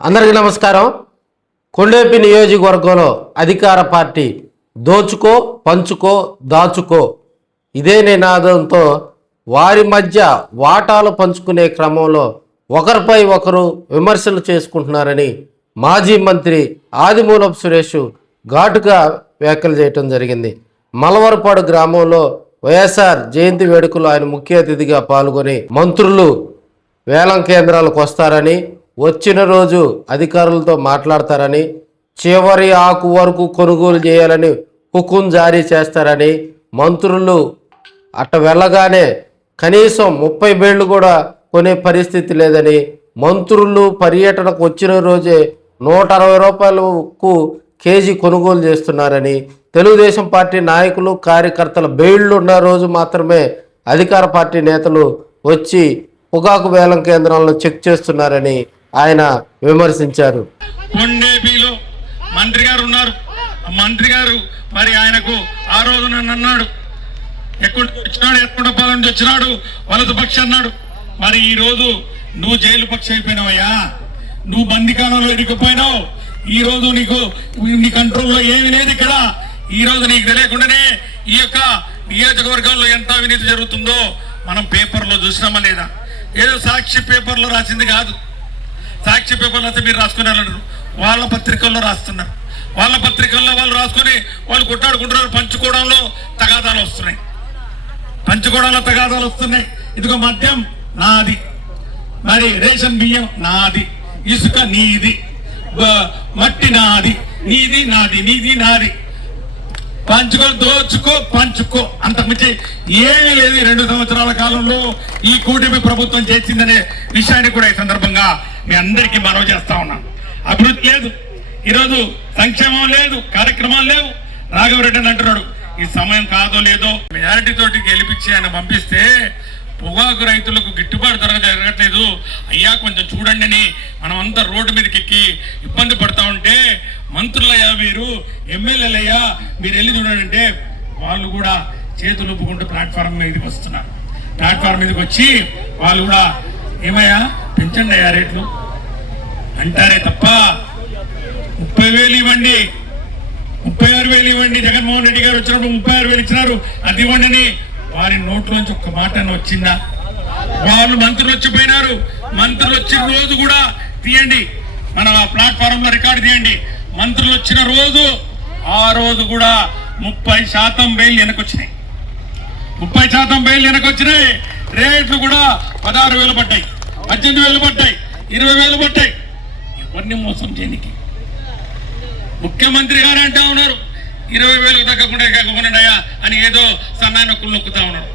అందరికీ నమస్కారం. కొండేపి నియోజకవర్గంలో అధికార పార్టీ దోచుకో పంచుకో దాచుకో ఇదే నినాదంతో వారి మధ్య వాటాలు పంచుకునే క్రమంలో ఒకరిపై ఒకరు విమర్శలు చేసుకుంటున్నారని మాజీ మంత్రి ఆదిమూలపు సురేష్ ఘాటుగా వ్యాఖ్యలు చేయడం జరిగింది. మలవరపాడు గ్రామంలో వైఎస్ఆర్ జయంతి వేడుకలో ఆయన ముఖ్య అతిథిగా పాల్గొని మంత్రులు వేలం కేంద్రాలకు వస్తారని, వచ్చిన రోజు అధికారులతో మాట్లాడతారని, చివరి ఆకు వరకు కొనుగోలు చేయాలని హుకుం జారీ చేస్తారని, మంత్రులు అట్ట వెళ్ళగానే కనీసం 30 బేళ్లు కూడా కొనే పరిస్థితి లేదని, మంత్రులు పర్యటనకు వచ్చిన రోజే 160 రూపాయలకు కేజీ కొనుగోలు చేస్తున్నారని, తెలుగుదేశం పార్టీ నాయకులు కార్యకర్తల బేళ్లు ఉన్న రోజు మాత్రమే అధికార పార్టీ నేతలు వచ్చి పొగాకు వేలం కేంద్రాలను చెక్ చేస్తున్నారని ఆయన విమర్శించారు. కొండేపిలో మంత్రి గారు ఉన్నారు. మంత్రి గారు మరి ఆయనకు ఆ రోజు నన్ను అన్నాడు, ఎక్కడ నుంచి వచ్చినాడు వలస పక్షి అన్నాడు. మరి ఈ రోజు నువ్వు జైలు పక్షి అయిపోయినావయ్యా, నువ్వు బందికానంలో ఇడికిపోయినావు. ఈ రోజు నీ కంట్రోల్లో ఏమీ లేదు. ఇక్కడ ఈ రోజు నీకు తెలియకుండానే ఈ యొక్క నియోజకవర్గంలో ఎంత అవినీతి జరుగుతుందో మనం పేపర్లో చూసినామా లేదా? ఏదో సాక్షి పేపర్లో రాసింది కాదు. సాక్షి పేపర్లో అయితే మీరు రాసుకున్నారు, వాళ్ళ పత్రికల్లో రాస్తున్నారు. వాళ్ళ పత్రికల్లో వాళ్ళు రాసుకొని వాళ్ళు కొట్టాడుకుంటున్నారు. పంచుకోవడంలో తగాదాలు వస్తున్నాయి. ఇదిగో మద్యం నాది, మరి రేషన్ బియ్యం నాది, ఇసుక నీది, మట్టి నాది, నీది నాది, నీది నాది. పంచుకో దోచుకో పంచుకో, అంతకుమించి ఏమీ లేదు. 2 సంవత్సరాల కాలంలో ఈ కూటమి ప్రభుత్వం చేసిందనే విషయాన్ని కూడా ఈ సందర్భంగా మీ అందరికీ మనవి చేస్తా ఉన్నాం. అభివృద్ధి లేదు, ఈరోజు సంక్షేమం లేదు, కార్యక్రమాలు లేవు. రాఘవరెడ్డి అని అంటున్నాడు, ఈ సమయం కాదో లేదో మెజారిటీ తోటి గెలిపించి ఆయన పంపిస్తే పొగాకు రైతులకు గిట్టుబాటు ధర జరగట్లేదు, అయ్యా కొంచెం చూడండి అని మనం అంతా రోడ్డు మీదకి ఎక్కి ఇబ్బంది పడతా ఉంటే, మంత్రులయ్యా మీరు, ఎమ్మెల్యేలయ్యా మీరు వెళ్ళి చూడండి అంటే వాళ్ళు కూడా చేతులు ఒప్పుకుంటూ ప్లాట్ఫామ్ మీదకి వస్తున్నారు. ప్లాట్ఫామ్ మీదకి వచ్చి వాళ్ళు కూడా ఏమయ్యా పెంచండి అయ్యా రేట్లు అంటారే తప్ప 30,000 ఇవ్వండి, 36,000 ఇవ్వండి, జగన్మోహన్ రెడ్డి గారు వచ్చినప్పుడు 36,000 ఇచ్చినారు అది ఇవ్వండి అని వారి నోట్లోంచి ఒక్క మాట వచ్చిందా? వాళ్ళు మంత్రులు వచ్చిపోయినారు. మంత్రులు వచ్చిన రోజు కూడా తీయండి, మన ప్లాట్ఫామ్ లో రికార్డు తీయండి. మంత్రులు వచ్చిన రోజు ఆ రోజు కూడా 30% బెయిల్ వెనకొచ్చినాయి. 30% బెయిల్ వెనకొచ్చినాయి. రేట్లు కూడా 16,000 పడ్డాయి, 18,000 పడ్డాయి, 20,000 పడ్డాయి. ఎవరిని మోసం చేయడానికి? ముఖ్యమంత్రి గారు అంటా ఉన్నారు 20,000 తగ్గకుండా అని ఏదో సన్నాయి నొక్కులు నొక్కుతా ఉన్నారు.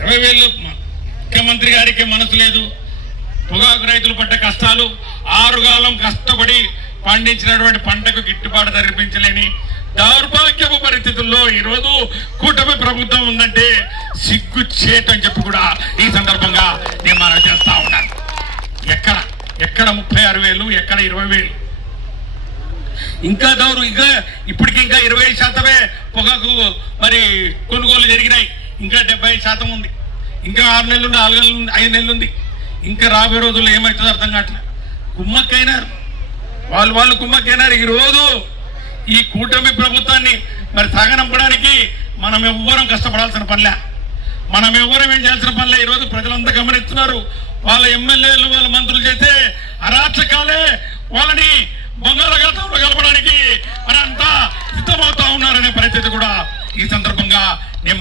20,000 ముఖ్యమంత్రి గారికి మనసు లేదు. పొగాకు రైతులు పడ్డ కష్టాలు, 6 కాలం కష్టపడి పండించినటువంటి పంటకు గిట్టుబాటు ధరిపించలేని దౌర్భాగ్యపు పరిస్థితుల్లో ఈరోజు కూటమి ప్రభుత్వం ఉందంటే సిగ్గు చేటని చెప్పి కూడా ఈ సందర్భంగా నేను మనం చేస్తా ఉన్నాను. ఎక్కడ 36,000, ఎక్కడ 20,000? ఇంకా ఇప్పటికి ఇంకా 20% పొగాకు మరి కొనుగోలు జరిగినాయి. ఇంకా 70% ఉంది. ఇంకా 6 నెలలు, 4 నెలలు, 5 నెలలు ఉంది. ఇంకా రాబోయే రోజుల్లో ఏమవుతుందో అర్థం కావట్లేదు. కుమ్మక్కైనారు, వాళ్ళు కుమ్మక్కైనారు. ఈ రోజు ఈ కూటమి ప్రభుత్వాన్ని మరి సాగనంపడానికి మనం ఎవ్వరం కష్టపడాల్సిన పనిలే, మనం ఎవ్వరం ఏం చేయాల్సిన పనిలే. ఈరోజు ప్రజలంతా గమనిస్తున్నారు. వాళ్ళ ఎమ్మెల్యేలు, వాళ్ళ మంత్రులు చేసే అరాచకాలే వాళ్ళని బంగాళాఖాతంలో కలపడానికి మనంతా సిద్ధమవుతా ఉన్నారనే పరిస్థితి కూడా ఈ సందర్భంగా నేను